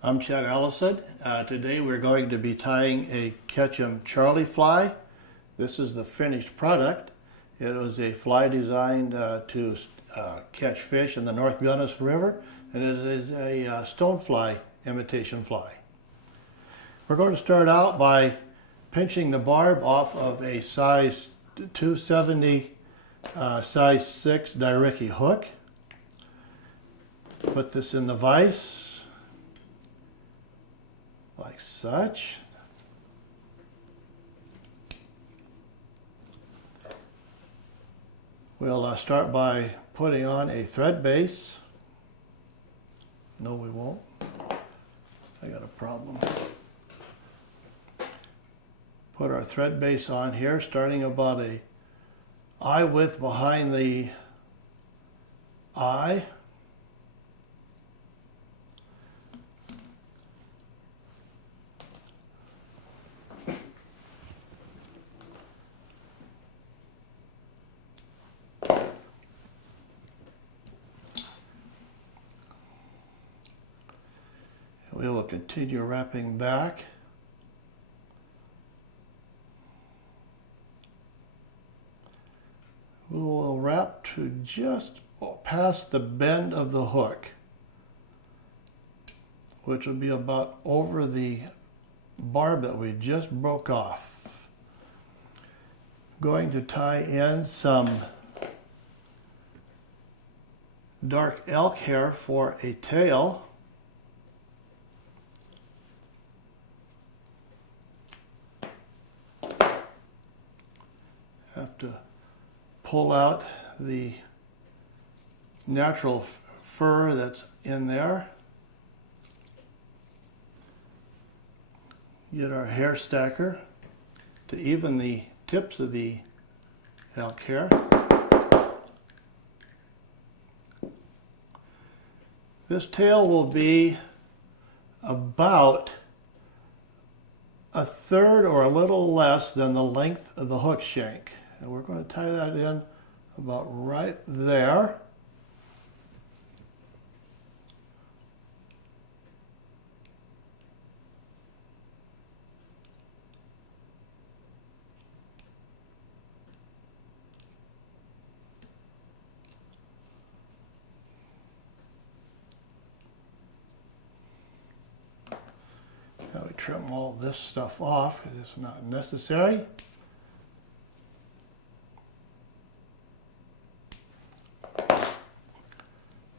I'm Chad Ellison. Today we're going to be tying a Ketchum Charlie fly. This is the finished product. It was a fly designed to catch fish in the North Gunnis River, and it is a stonefly imitation fly. We're going to start out by pinching the barb off of a size 270 size 6 Dai-Riki hook. Put this in the vise like such. We'll start by putting on a thread base. No, we won't. I got a problem. Put our thread base on here, starting about a eye width behind the eye. We will continue wrapping back. We will wrap to just past the bend of the hook, which will be about over the barb that we just broke off. Going to tie in some dark elk hair for a tail. Have to pull out the natural fur that's in there. Get our hair stacker to even the tips of the elk hair. This tail will be about a third or a little less than the length of the hook shank. And we're going to tie that in about right there. Now we trim all this stuff off because it's not necessary.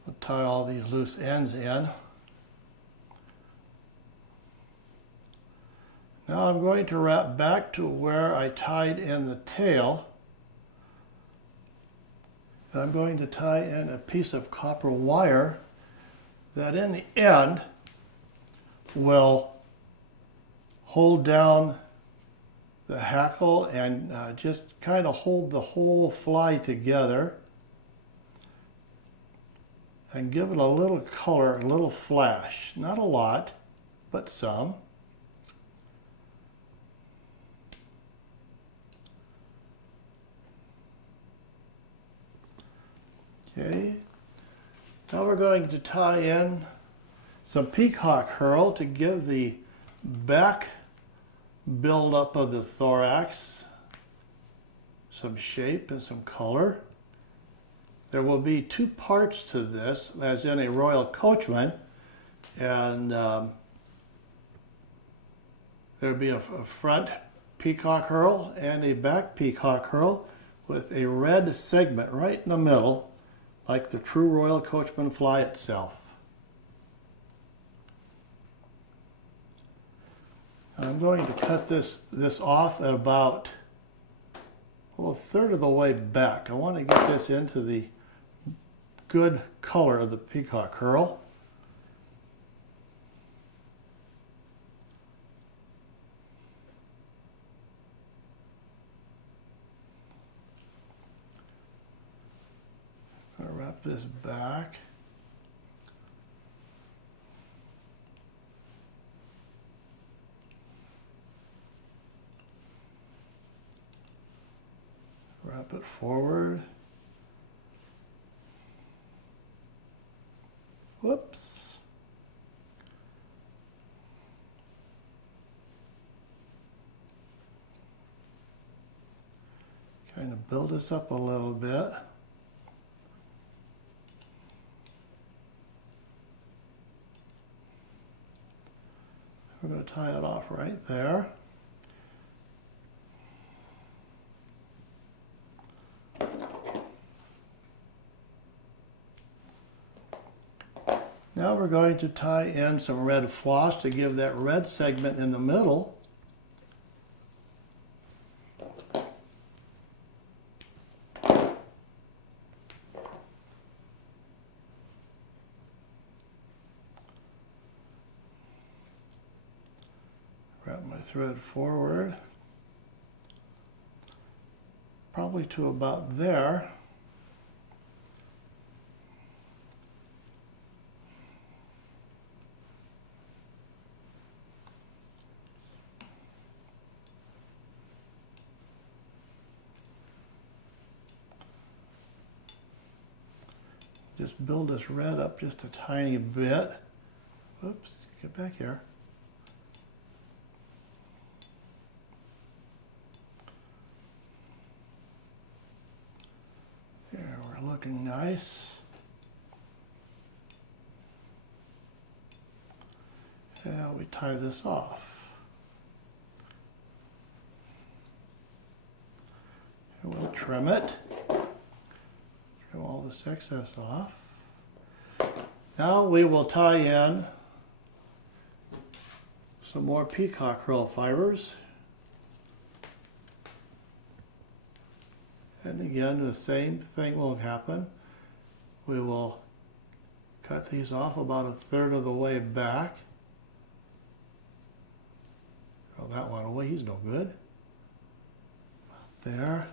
We'll tie all these loose ends in. Now I'm going to wrap back to where I tied in the tail. And I'm going to tie in a piece of copper wire that in the end will hold down the hackle and just kind of hold the whole fly together and give it a little color, a little flash. Not a lot, but some. Okay, now we're going to tie in some peacock herl to give the back buildup of the thorax some shape and some color. There will be two parts to this, as in a Royal Coachman, and there'll be a front peacock herl and a back peacock herl with a red segment right in the middle, like the true Royal Coachman fly itself. I'm going to cut this off at about a third of the way back. I want to get this into the good color of the peacock herl. I'm going to wrap this back. Wrap it forward. Whoops. build this up a little bit. We're going to tie it off right there. Now we're going to tie in some red floss to give that red segment in the middle wrap my thread forward, probably to about there. Just build this red up just a tiny bit. Whoops, get back here. There, we're looking nice. Now we tie this off. And we'll trim it. Trim all this excess off. Now we will tie in some more peacock herl fibers. And again, the same thing will happen. We will cut these off about a third of the way back. Throw that one away, he's no good. About there.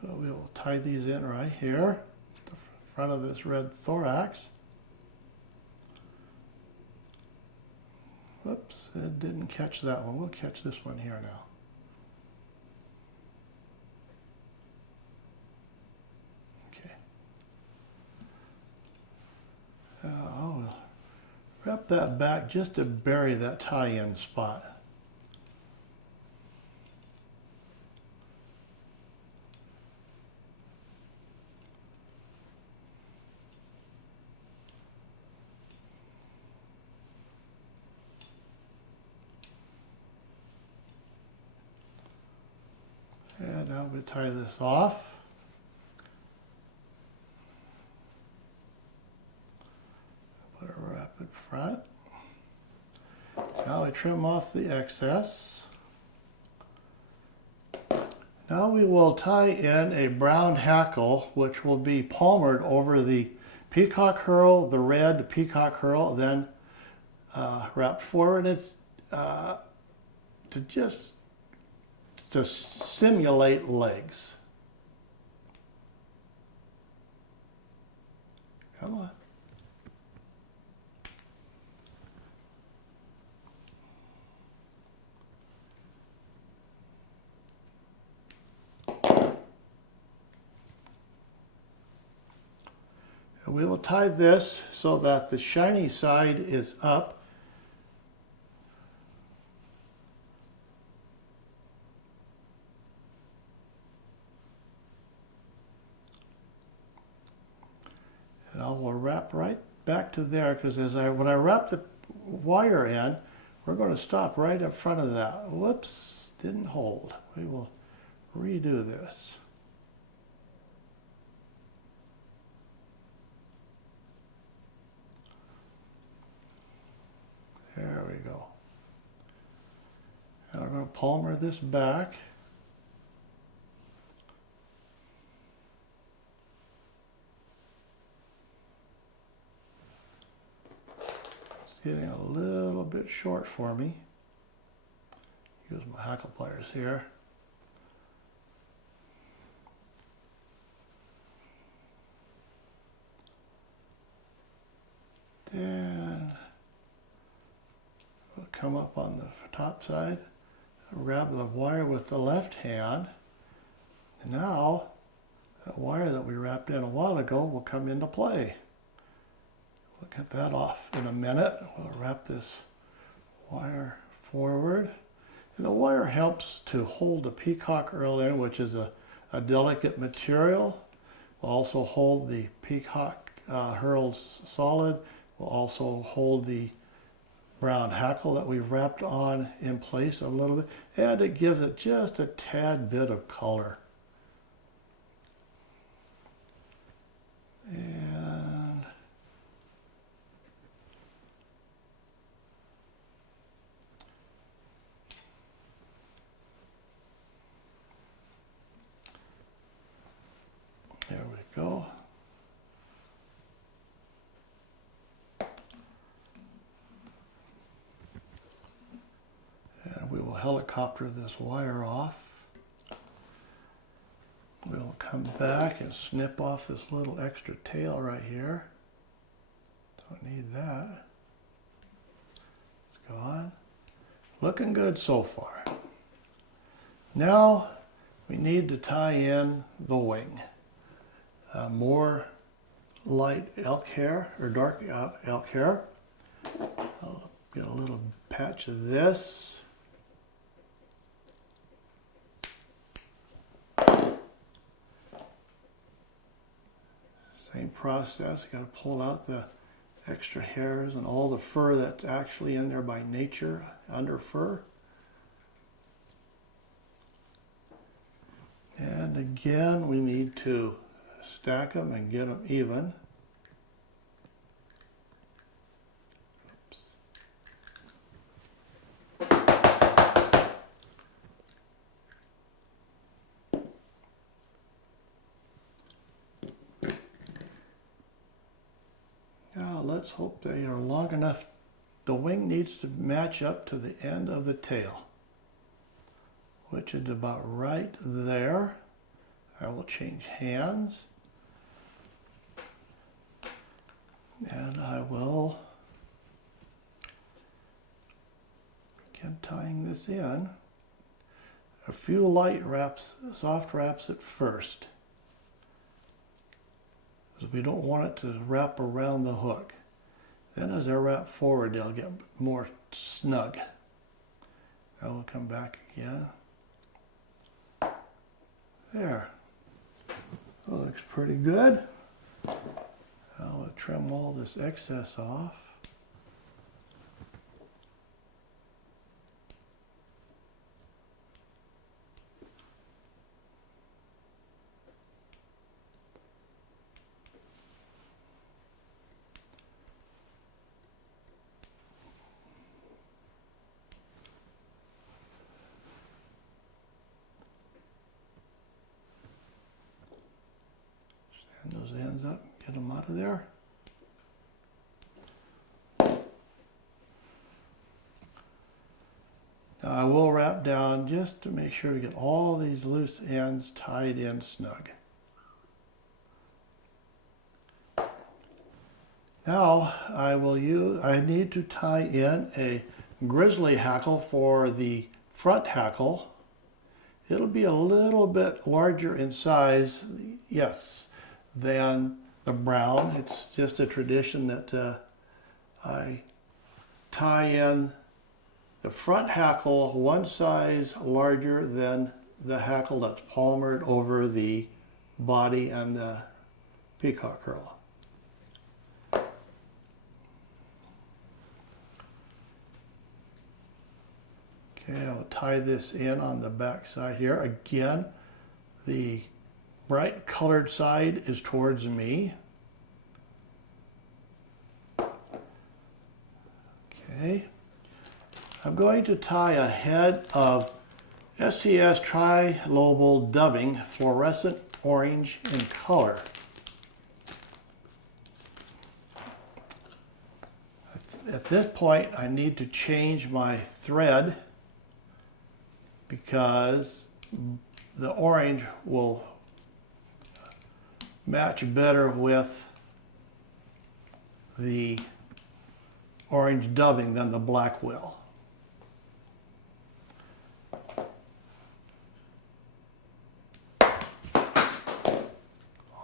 So we will tie these in right here, the front of this red thorax. Whoops, it didn't catch that one. We'll catch this one here now. Okay. I'll wrap that back just to bury that tie-in spot. And now we tie this off. Put a wrap in front. Now I trim off the excess. Now we will tie in a brown hackle, which will be palmered over the peacock herl, the red peacock herl, then wrapped forward. It's to simulate legs. Come on. And we will tie this so that the shiny side is up. And I will wrap right back to there, because when I wrap the wire in, we're going to stop right in front of that. Whoops, didn't hold. We will redo this. There we go. And I'm going to palmer this back. Getting a little bit short for me. Use my hackle pliers here. Then we'll come up on the top side, grab the wire with the left hand, and now that wire that we wrapped in a while ago will come into play. We'll get that off in a minute. We'll wrap this wire forward. And the wire helps to hold the peacock herl in, which is a delicate material. Will also hold the peacock herls solid. Will also hold the brown hackle that we've wrapped on in place a little bit. And it gives it just a tad bit of color. And there we go. And we will helicopter this wire off. We'll come back and snip off this little extra tail right here. Don't need that. It's gone. Looking good so far. Now we need to tie in the wing. More light elk hair or dark elk hair. I'll get a little patch of this. Same process, you got to pull out the extra hairs and all the fur that's actually in there by nature, under fur. And again, we need to stack them and get them even. Now let's hope they are long enough. The wing needs to match up to the end of the tail, which is about right there. I will change hands. And I will begin tying this in. A few light wraps, soft wraps at first, because we don't want it to wrap around the hook. Then as I wrap forward, they'll get more snug. I will come back again. There. That looks pretty good. I'll trim all this excess off. Stand those ends up, get them out of there. Now I will wrap down just to make sure we get all these loose ends tied in snug. Now I need to tie in a grizzly hackle for the front hackle. It'll be a little bit larger in size, yes, than the brown. It's just a tradition that I tie in the front hackle one size larger than the hackle that's palmered over the body and the peacock herl. Okay, I'll tie this in on the back side here. Again, the bright colored side is towards me. Okay. I'm going to tie a head of STS Trilobal Dubbing fluorescent orange in color. At this point, I need to change my thread because the orange will match better with the orange dubbing than the black will.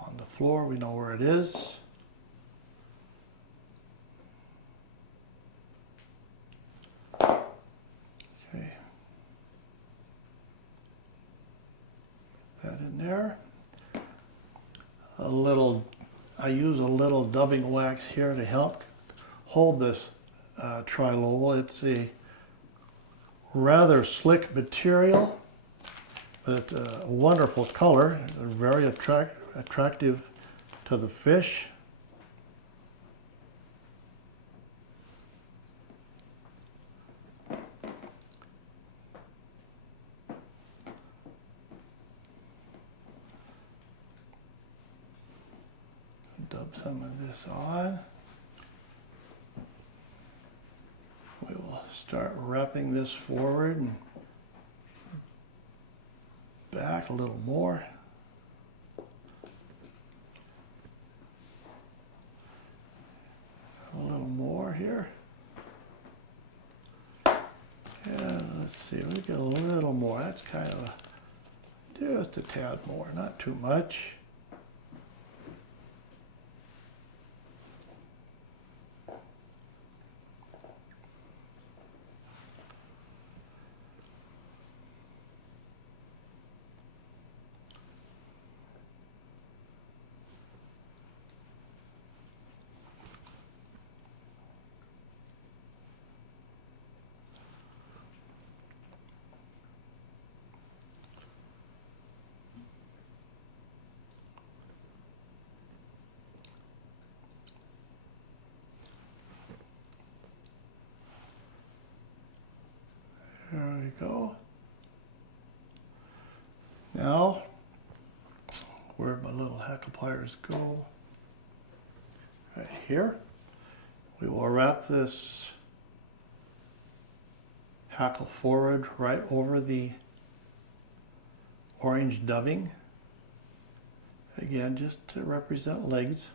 On the floor, we know where it is. in there. I use a little dubbing wax here to help hold this tri-lobal. It's a rather slick material, but it's a wonderful color, very attractive to the fish. Dub some of this on. We will start wrapping this forward and back a little more. A little more here. And let's see, we get a little more. That's kind of just a tad more, not too much. There we go. Now, where my little hackle pliers go, right here, we will wrap this hackle forward right over the orange dubbing. Again, just to represent legs.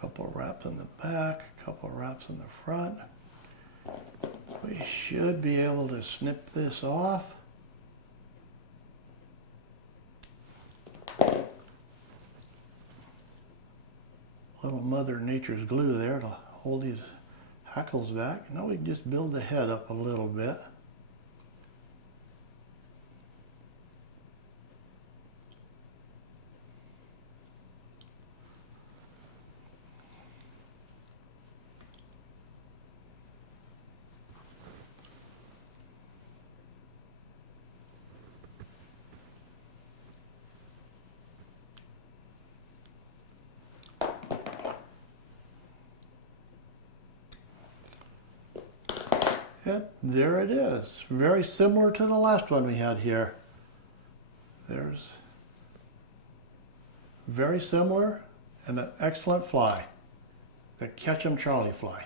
Couple wraps in the back, couple wraps in the front. We should be able to snip this off. Little Mother Nature's glue there to hold these hackles back. Now we can just build the head up a little bit. And there it is. Very similar to the last one we had here. There's very similar and an excellent fly. The Ketchum Charlie fly.